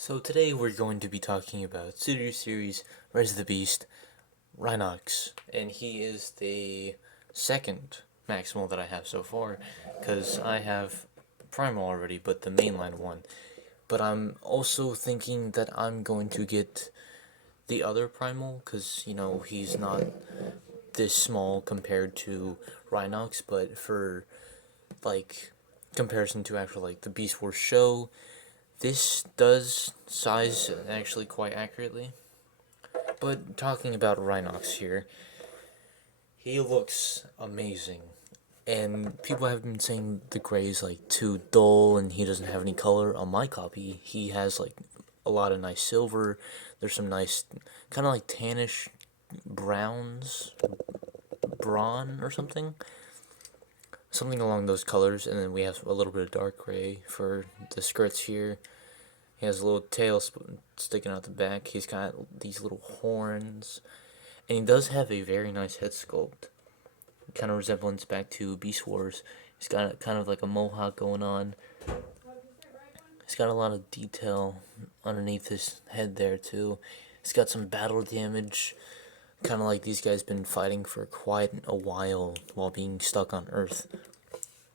So today we're going to be talking about Suitor Series Rise of the Beast, Rhinox, and he is the second Maximal that I have so far, because I have Primal already, but the mainline one. But I'm also thinking that I'm going to get the other Primal, because, he's not this small compared to Rhinox, but for, comparison to actual, the Beast Wars show, this does size actually quite accurately. But talking about Rhinox here, he looks amazing. And people have been saying the gray is too dull and he doesn't have any color. On my copy, he has a lot of nice silver. There's some nice kind of tannish browns, brawn or something. Something along those colors, and then we have a little bit of dark gray for the skirts here. He has a little tail sticking out the back. He's got these little horns. And he does have a very nice head sculpt. Kind of resemblance back to Beast Wars. He's got kind of like a mohawk going on. He's got a lot of detail underneath his head there too. He's got some battle damage. Kind of like these guys been fighting for quite a while being stuck on Earth.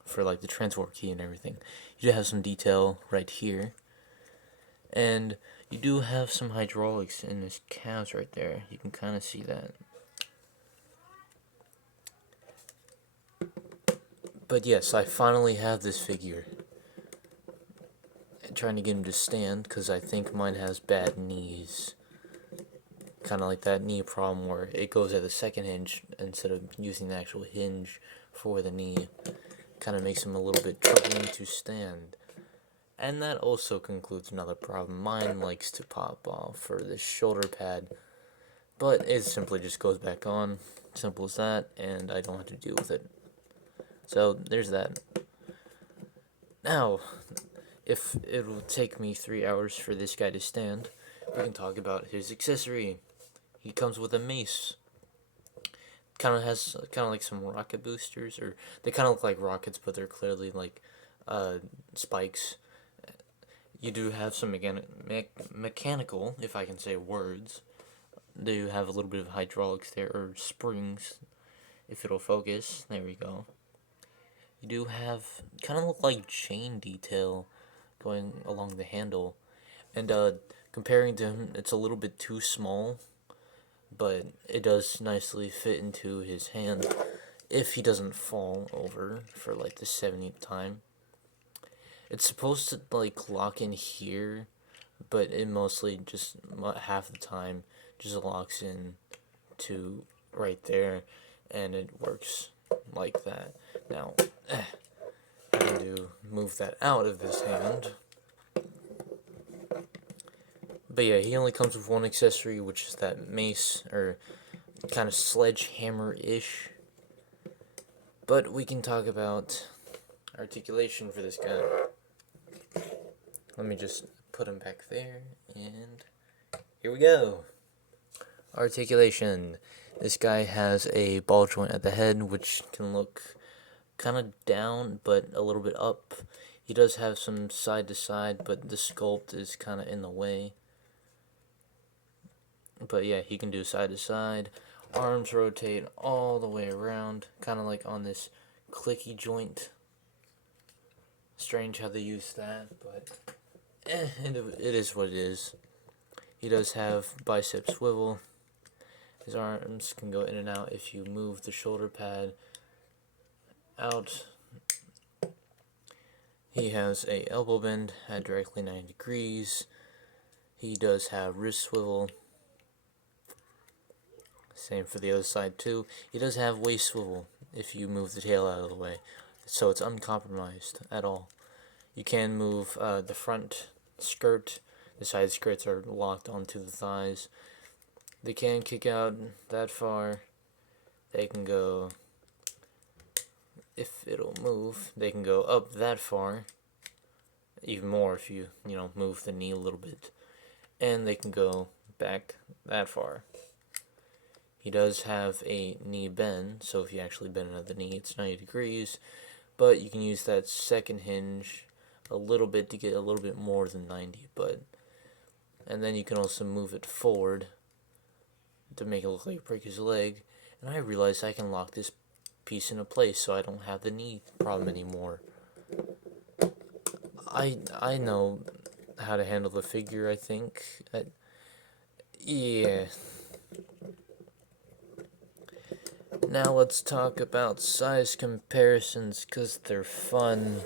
For the transport key and everything. You do have some detail right here. And you do have some hydraulics in his calves right there. You can kind of see that. But yes, I finally have this figure. I'm trying to get him to stand because I think mine has bad knees. Kind of like that knee problem where it goes at the second hinge instead of using the actual hinge for the knee. Kind of makes him a little bit troubling to stand. And that also concludes another problem. Mine likes to pop off for this shoulder pad. But it simply just goes back on. Simple as that. And I don't have to deal with it. So there's that. Now, if it will take me 3 hours for this guy to stand, we can talk about his accessory. He comes with a mace. Kind of like some rocket boosters, or they kind of look like rockets, but they're clearly spikes. You do have some mechanical, if I can say words. They have a little bit of hydraulics there, or springs, if it'll focus. There we go. You do have kind of look like chain detail going along the handle, and comparing to him, it's a little bit too small, but it does nicely fit into his hand if he doesn't fall over for the 70th time. It's supposed to lock in here, but it mostly just half the time just locks in to right there, and it works like that. Now, having to move that out of this hand. But yeah, he only comes with one accessory, which is that mace, or kind of sledgehammer-ish. But we can talk about articulation for this guy. Let me just put him back there, and here we go. Articulation. This guy has a ball joint at the head, which can look kind of down, but a little bit up. He does have some side to side, but the sculpt is kind of in the way. But yeah, he can do side to side. Arms rotate all the way around, kind of like on this clicky joint. Strange how they use that, but it is what it is. He does have bicep swivel. His arms can go in and out if you move the shoulder pad out. He has a elbow bend at directly 90 degrees. He does have wrist swivel. Same for the other side too. He does have waist swivel if you move the tail out of the way. So it's uncompromised at all. You can move the front skirt. The side skirts are locked onto the thighs. They can kick out that far. They can go, if it'll move, they can go up that far. Even more if you, move the knee a little bit. And they can go back that far. He does have a knee bend, so if you actually bend at the knee, it's 90 degrees. But you can use that second hinge a little bit to get a little bit more than 90, but and then you can also move it forward to make it look like you break his leg. And I realized I can lock this piece into place so I don't have the knee problem anymore. I know how to handle the figure, I think. Yeah. Now let's talk about size comparisons, because they're fun.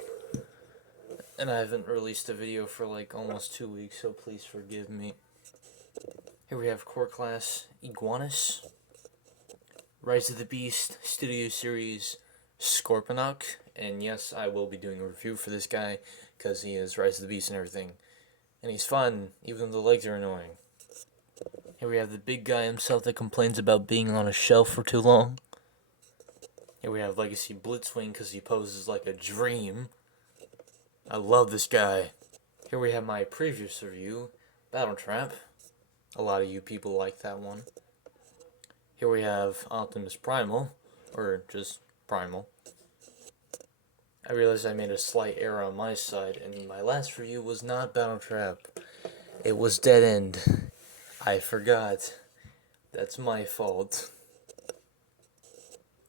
And I haven't released a video for like almost 2 weeks, so please forgive me. Here we have Core Class Iguanus, Rise of the Beast Studio Series Scorponok, and yes, I will be doing a review for this guy, because he is Rise of the Beast and everything. And he's fun, even though the legs are annoying. Here we have the big guy himself that complains about being on a shelf for too long. Here we have Legacy Blitzwing, because he poses like a dream. I love this guy. Here we have my previous review, Battle Trap. A lot of you people like that one. Here we have Optimus Primal, or just Primal. I realized I made a slight error on my side, and my last review was not Battle Trap. It was Dead End. I forgot. That's my fault.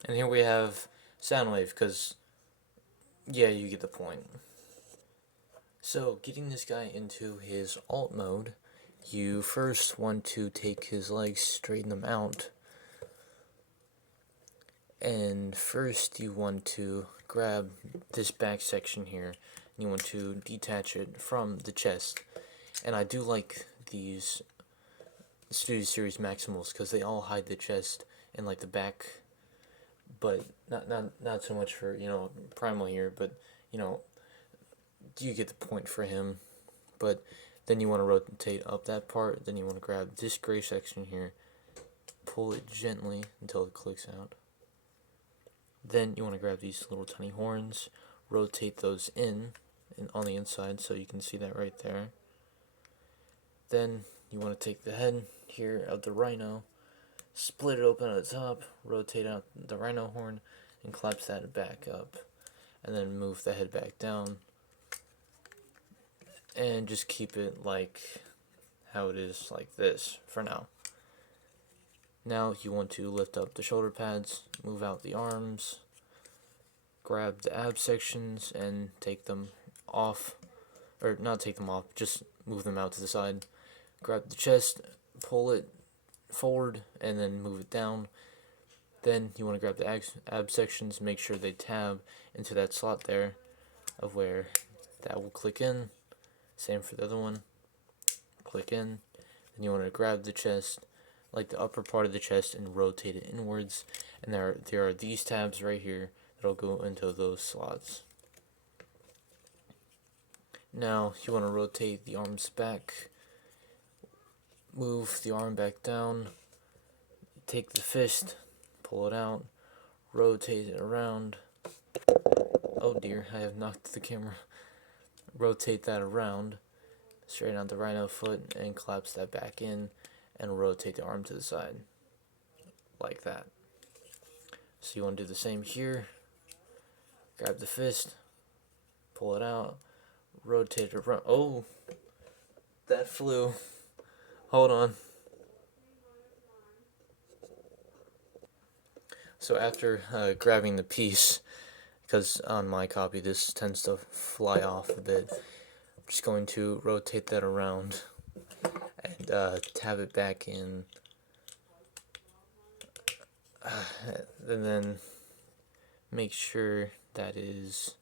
And here we have Soundwave, because, yeah, you get the point. So, getting this guy into his alt mode, you first want to take his legs, straighten them out, and first you want to grab this back section here, and you want to detach it from the chest. And I do like these Studio Series Maximals, because they all hide the chest and like the back, but not so much for, Primal here, but, you get the point for him. But then you want to rotate up that part, then you want to grab this gray section here, pull it gently until it clicks out. Then you want to grab these little tiny horns, rotate those in on the inside so you can see that right there. Then you want to take the head here of the Rhino, split it open at the top, rotate out the Rhino horn, and collapse that back up. And then move the head back down. And just keep it like how it is, like this, for now. Now you want to lift up the shoulder pads, move out the arms, grab the ab sections and take them off, or not take them off, just move them out to the side. Grab the chest, pull it forward, and then move it down. Then you want to grab the ab sections, make sure they tab into that slot there of where that will click in. Same for the other one. Click in. Then you want to grab the chest, like the upper part of the chest, and rotate it inwards. And there are these tabs right here that'll go into those slots. Now you want to rotate the arms back, move the arm back down, take the fist, pull it out, rotate it around. Oh dear, I have knocked the camera. Rotate that around, straighten out the Rhino foot, and collapse that back in, and rotate the arm to the side, like that. So you want to do the same here. Grab the fist, pull it out, rotate it around. Oh, that flew. Hold on. So after grabbing the piece, because on my copy this tends to fly off a bit, I'm just going to rotate that around and tab it back in, and then make sure that is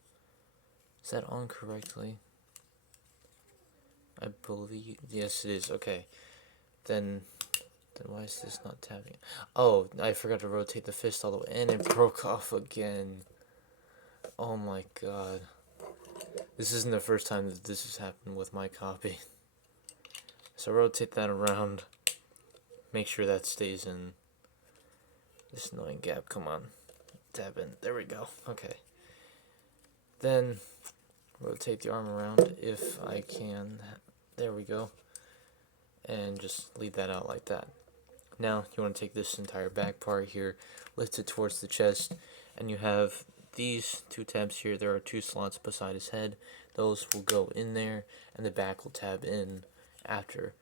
that on correctly? I believe, yes it is. Okay, then why is this not tabbing? Oh, I forgot to rotate the fist all the way, and it broke off again. Oh my god. This isn't the first time that this has happened with my copy. So rotate that around. Make sure that stays in this annoying gap. Come on. Tab in. There we go. Okay. Then rotate the arm around if I can. There we go. And just leave that out like that. Now you want to take this entire back part here, lift it towards the chest, and you have these two tabs here. There are two slots beside his head. Those will go in there, and the back will tab in after.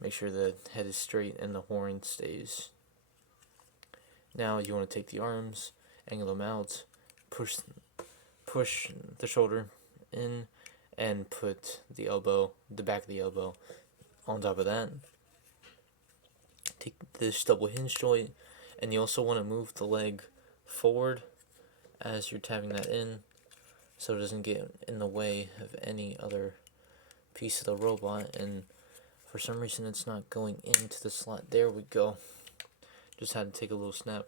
Make sure the head is straight and the horn stays. Now you want to take the arms, angle them out, push the shoulder in, and put the elbow, the back of the elbow, on top of that. Take this double hinge joint, and you also want to move the leg forward as you're tapping that in, so it doesn't get in the way of any other piece of the robot. And for some reason it's not going into the slot. There we go. Just had to take a little snap,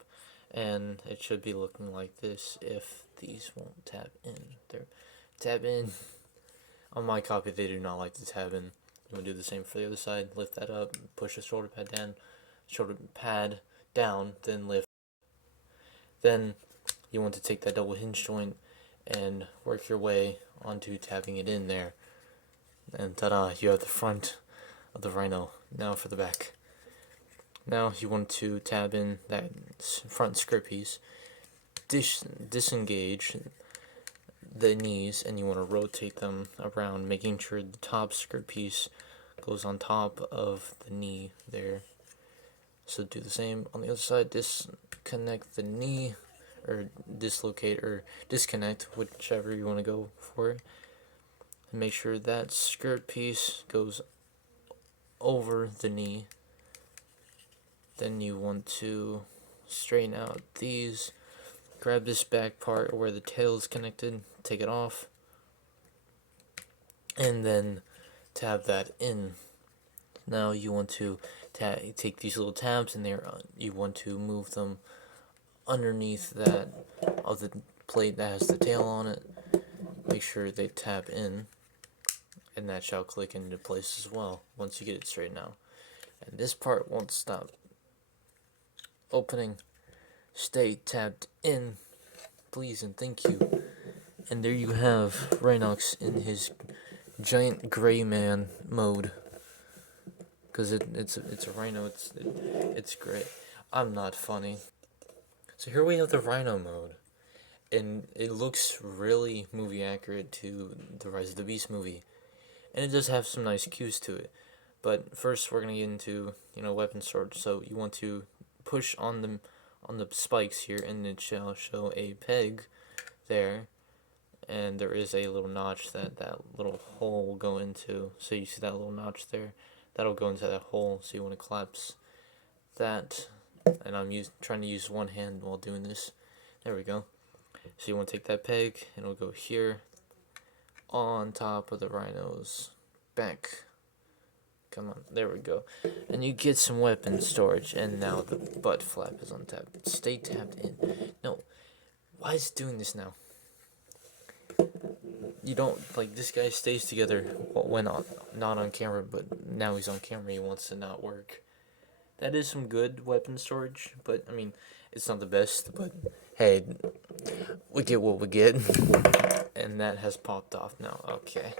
and it should be looking like this if these won't tap in. There, tap in. On my copy they do not like to tab in. You want to do the same for the other side. Lift that up, push the shoulder pad down, then lift. Then you want to take that double hinge joint and work your way onto tapping it in there. And ta-da, you have the front of the Rhino. Now for the back. Now you want to tab in that front skirt piece, disengage the knees, and you want to rotate them around, making sure the top skirt piece goes on top of the knee there. So do the same on the other side. Disconnect the knee, or dislocate, or disconnect, whichever you want to go for. And make sure that skirt piece goes over the knee. Then you want to straighten out these. Grab this back part where the tail is connected, take it off, and then tab that in. Now you want to take these little tabs in there, you want to move them underneath that of the plate that has the tail on it. Make sure they tap in, and that shall click into place as well once you get it straightened out. And this part won't stop opening. Stay tapped in, please and thank you. And there you have Rhinox in his giant gray man mode. Because it's a Rhino, it's great. I'm not funny. So here we have the Rhino mode, and it looks really movie accurate to the Rise of the Beast movie, and it does have some nice cues to it. But first we're gonna get into weapon storage. So you want to push on the spikes here, and it shall show a peg there, and there is a little notch that little hole will go into. So you see that little notch there, that'll go into that hole. So you want to collapse that, and I'm trying to use one hand while doing this. There we go. So you want to take that peg, and it'll go here on top of the Rhino's back. Come on, there we go. And you get some weapon storage, and now the butt flap is untapped. Stay tapped in. No, why is it doing this now? You don't, this guy stays together when not on camera, but now he's on camera, he wants to not work. That is some good weapon storage, but, I mean, it's not the best, but, hey, we get what we get. And that has popped off now, okay.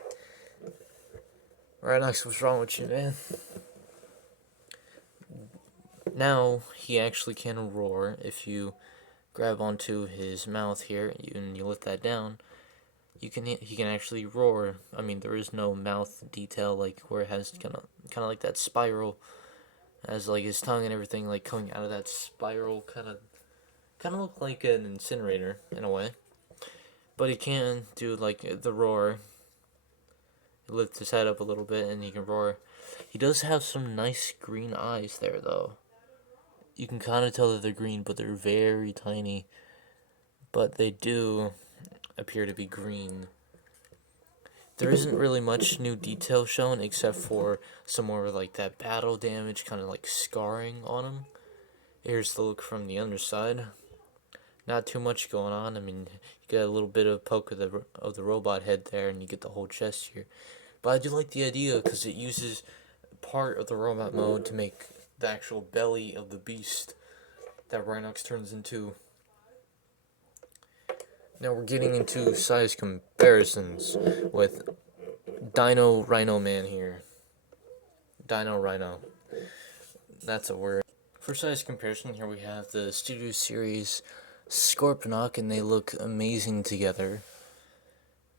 Rhinox, what's wrong with you, man? Now, he actually can roar. If you grab onto his mouth here, and you lift that down, he can actually roar. I mean, there is no mouth detail, where it has kind of like that spiral, as his tongue and everything, coming out of that spiral, kind of look like an incinerator, in a way. But he can do, the roar. Lift his head up a little bit and he can roar. He does have some nice green eyes there, though. You can kind of tell that they're green, but they're very tiny. But they do appear to be green. There isn't really much new detail shown, except for some more that battle damage, kind of scarring on him. Here's the look from the underside. Not too much going on. I mean, you get a little bit of poke of the robot head there, and you get the whole chest here. But I do like the idea, because it uses part of the robot mode to make the actual belly of the beast that Rhinox turns into. Now we're getting into size comparisons with Dino Rhino Man here. Dino Rhino. That's a word. For size comparison, here we have the Studio Series Scorponok, and they look amazing together.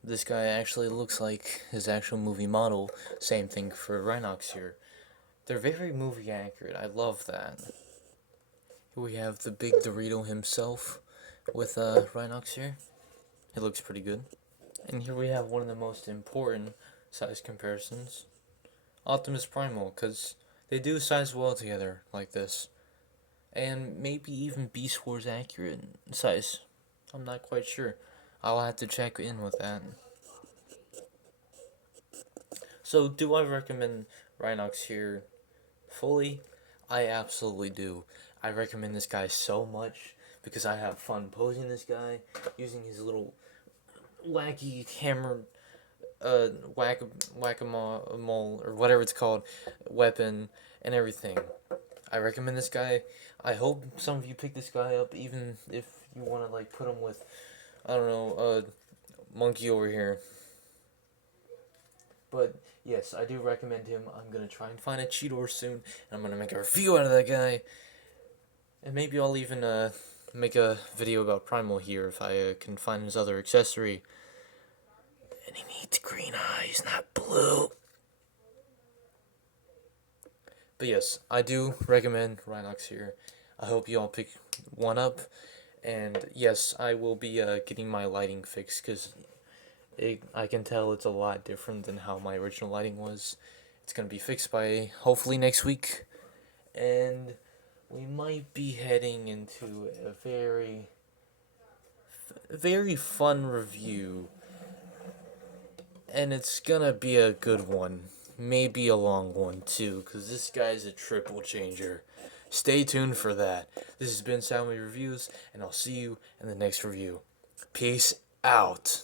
This guy actually looks like his actual movie model. Same thing for Rhinox here. They're very movie accurate. I love that. Here we have the big Dorito himself with Rhinox here. It looks pretty good. And here we have one of the most important size comparisons. Optimus Primal, because they do size well together like this. And maybe even Beast Wars accurate size. I'm not quite sure. I'll have to check in with that. So, do I recommend Rhinox here fully? I absolutely do. I recommend this guy so much because I have fun posing this guy, using his little wacky hammer, whack-a-mole, or whatever it's called, weapon, and everything. I recommend this guy. I hope some of you pick this guy up, even if you want to, like, put him with, I don't know, monkey over here. But, yes, I do recommend him. I'm going to try and find a Cheetor soon, and I'm going to make a review out of that guy. And maybe I'll even, make a video about Primal here if I can find his other accessory. And he needs green eyes, not blue. But yes, I do recommend Rhinox here. I hope you all pick one up. And yes, I will be getting my lighting fixed because I can tell it's a lot different than how my original lighting was. It's going to be fixed by hopefully next week. And we might be heading into a very fun review. And it's going to be a good one. Maybe a long one too, because this guy's a triple changer. Stay tuned for that. This has been Soundwave Reviews, and I'll see you in the next review. Peace out.